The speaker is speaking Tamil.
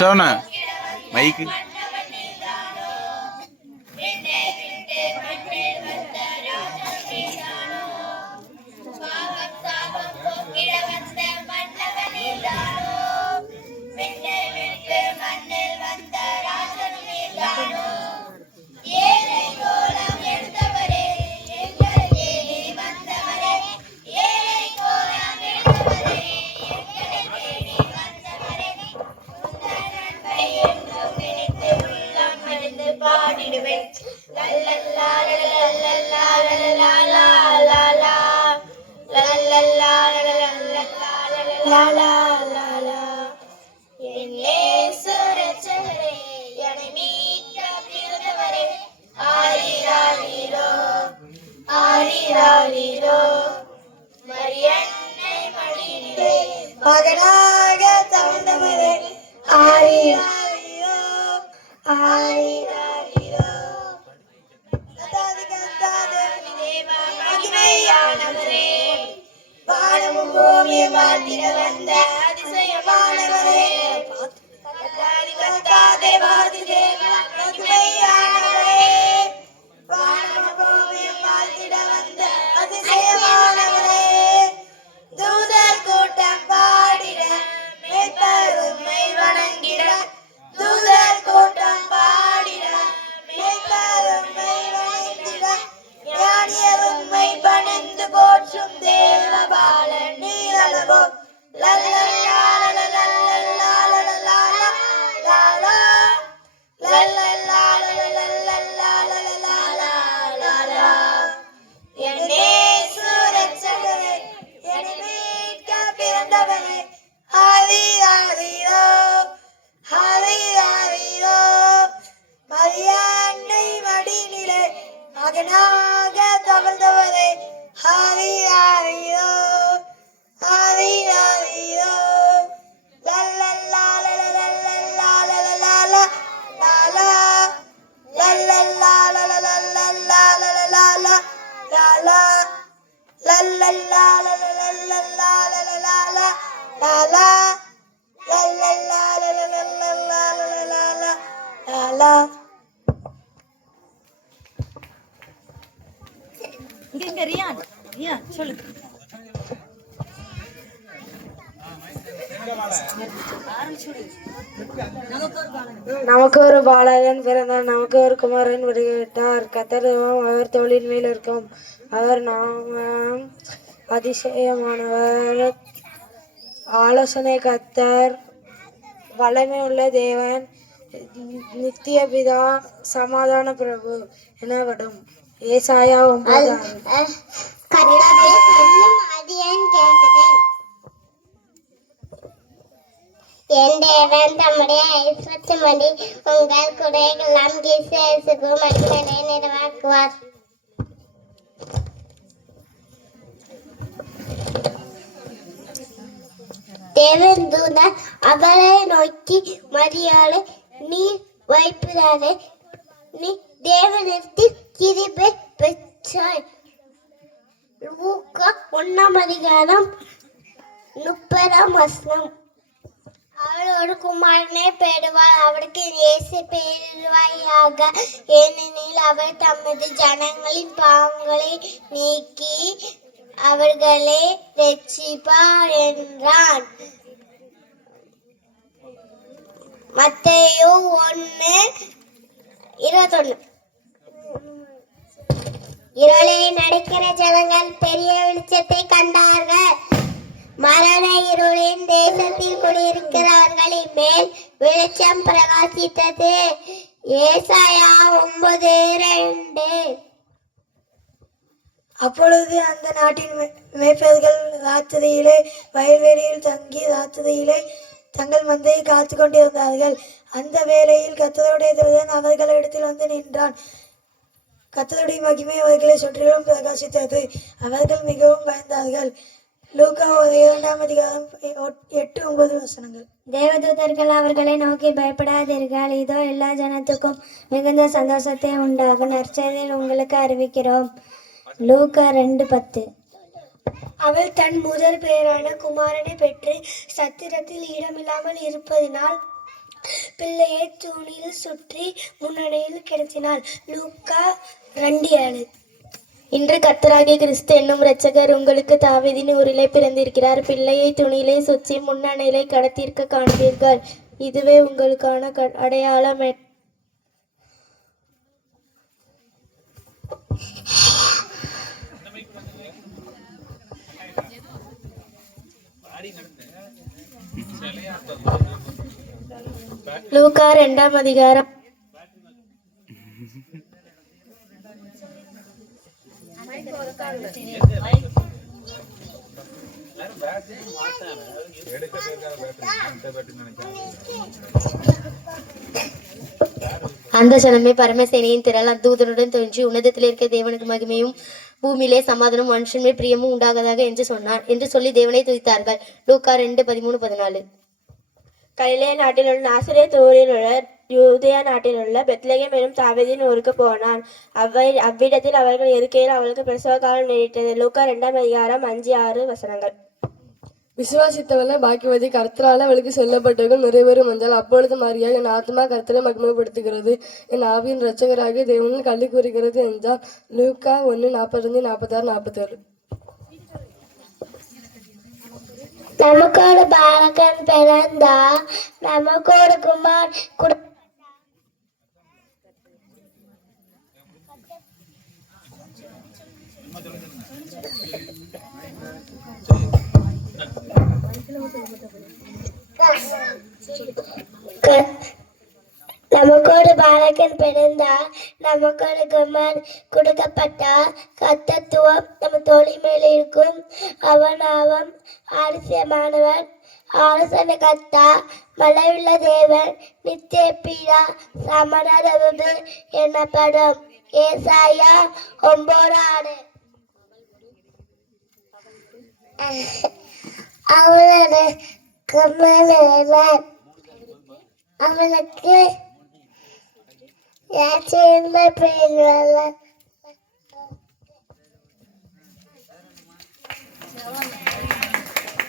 சோனா மைக்கு மகனாக தவழ்ந்தவரே ஆரிராரிரோ ஆரிராரிரோ மகிமையானவரே வானமும் பூமியும் வாழ்ந்திட வந்த அதிசயமானவரே தேவாதி தேவா மகிமையானவரே வானமும் பூமியும் வாழ்ந்திட வந்த அதிசயமானவரே தூதர் கூட்டம் பாடிட மேற்பெருமை வணங்கிட தூதர் கூட்டம் பாடிட மேற்பெருமை வணங்கிட ஞானியர் உம்மை பணிந்து போற்றும் தேவபாலன் நீரளவோ மகனாக தவழ்ந்தவரே ஹரி ஹரியோ ஹரி ஹரியோ லல்லல்லா லல்லல்லா லல்லல்லா லல்லா லல்லல்லா லல்லல்லா லல்லல்லா லல்லா லல்லல்லா லல்லல்லா லல்லல்லா லல்லா லல்லல்லா லல்லல்லா லல்லல்லா லல்லா. நமக்கு ஒரு பாலகன் பிறந்தார், நமக்கு ஒரு குமாரன் விடுவிட்டார். கர்த்தர் அவர் தோளின் மேல் இருக்கும். அவர் நாமம் அதிசயமானவர், ஆலோசனை கர்த்தர், வல்லமை உள்ள தேவன், நித்திய பிதா, சமாதான பிரபு எனப்படும். ஏசாயா 9:6. என் தேவன் தம்முடைய ஐஸ்வர்யமடி உங்கள் குறைகளெல்லாம் கிறிஸ்து மகிமையை நிறைவாக்குவார். தேவன் தூதன் அவரை நோக்கி, மரியாதை நீ வைப்பிடாதே, நீ தேவனிடத்தில் கிருபை பெற்றாய். லூக்கா 1:30. அவள் ஒரு குமாரனை பெறுவாள், அவருக்கு இயேசு பெறுவாயாக, ஏனெனில் அவர் தமது ஜனங்களின் பாவங்களை நீக்கி அவர்களை ரட்சிப்பார் என்றான். மத்தேயு 1:21. இருளை நடக்கிற ஜனங்கள் பெரிய வெளிச்சத்தை கண்டார்கள். மரண இருளின் தேசத்தில் குடியிருக்கிறவர்களின் மேல் வெளிச்சம் பிரகாசித்தது. ஏசாயா 9:2. அப்பொழுது அந்த நாட்டின் மேய்ப்பர்கள் ராத்திரியிலே வயல்வெளியில் தங்கி ராத்திரியிலே தங்கள் மந்தையை காத்து கொண்டிருந்தார்கள். அந்த வேளையில் கர்த்தருடைய தூதன் அவர்களிடத்தில் வந்து நின்றான். கர்த்தருடைய மகிமை அவர்களை சுற்றிலும் பிரகாசித்தது. அவர்கள் மிகவும் பயந்தார்கள். லூக்கா 2:8-9. தேவதூதர்கள் அவர்களை நோக்கி, பயப்படாதீர்கள், இதோ எல்லா ஜனத்துக்கும் மிகுந்த சந்தோஷத்தை உண்டாகும் நற்செய்தியை உங்களுக்கு அறிவிக்கிறோம். லூக்கா 2:10. அவள் தன் முதல் பேரான குமாரனை பெற்று சத்திரத்தில் இடமில்லாமல் இருப்பதினால் பிள்ளையை தூணில் சுற்றி முன்னணியில் கிடத்தினாள். லூக்கா 2:7. இன்று கர்த்தராகிய கிறிஸ்து என்னும் இரட்சகர் உங்களுக்கு தாவீதின் ஊரிலே பிறந்திருக்கிறார். பிள்ளையை துணியிலே சுற்றி முன்னணியிலே கடத்தியிருக்க காண்பீர்கள். இதுவே உங்களுக்கான அடையாளம். லூக்கா 2ஆம் அதிகாரம். அந்த சனமே பரமசேனையின் திரள் தூதனுடன் தோன்றி உன்னதத்தில் இருக்க தேவனுக்கு மகிமையும் பூமியிலே சமாதானம் மனுஷன்மே பிரியமும் உண்டாகதாக என்று சொன்னார் என்று சொல்லி தேவனை துதித்தார்கள். லூக்கா 2:13-14. கலிலேய நாட்டில் உள்ள நாசரேத் ஊரில் உள்ள யூதேயா நாட்டில் உள்ள பெத்லகேம் எனும் தாவீதின் ஊருக்கு போனான். அவ்விடத்தில் அவர்கள் இருக்கையில் அவளுக்கு பிரசவ காலம் நேரிட்டது. லூக்கா 2ஆம் அதிகாரம் 5-6 விசுவாசித்தவள பாக்கியவதி, கர்த்தரால் அவளுக்கு சொல்லப்பட்டவர்கள் நிறைவேறும் என்றால். அப்பொழுது மரியா, என் ஆத்மா கர்த்தரை மகிமைப்படுத்துகிறது, என் ஆவியின் இரட்சகராகிய தேவனில் கல்வி கூறுகிறது என்றார். லூக்கா 1:45-46-47. நமக்கு ஒரு பாலகன் பிறந்தா, நமக்கு ஒரு குமார் நமக்கு ஒரு பாலகன் பிறந்தா, நமக்கு ஒரு குமார் கொடுக்கப்பட்டா. கர்த்தத்துவம் நம்ம தோழி மேல் இருக்கும். அவன் ஆதிசியமானவன், ஆலோசனை கர்த்தா, மலையுள்ள தேவன், நித்திய பிதா, சமாதானது எனப்படும். ஏசாயா 9:6. அவனது குமாரன், அவனுக்கு பெயர்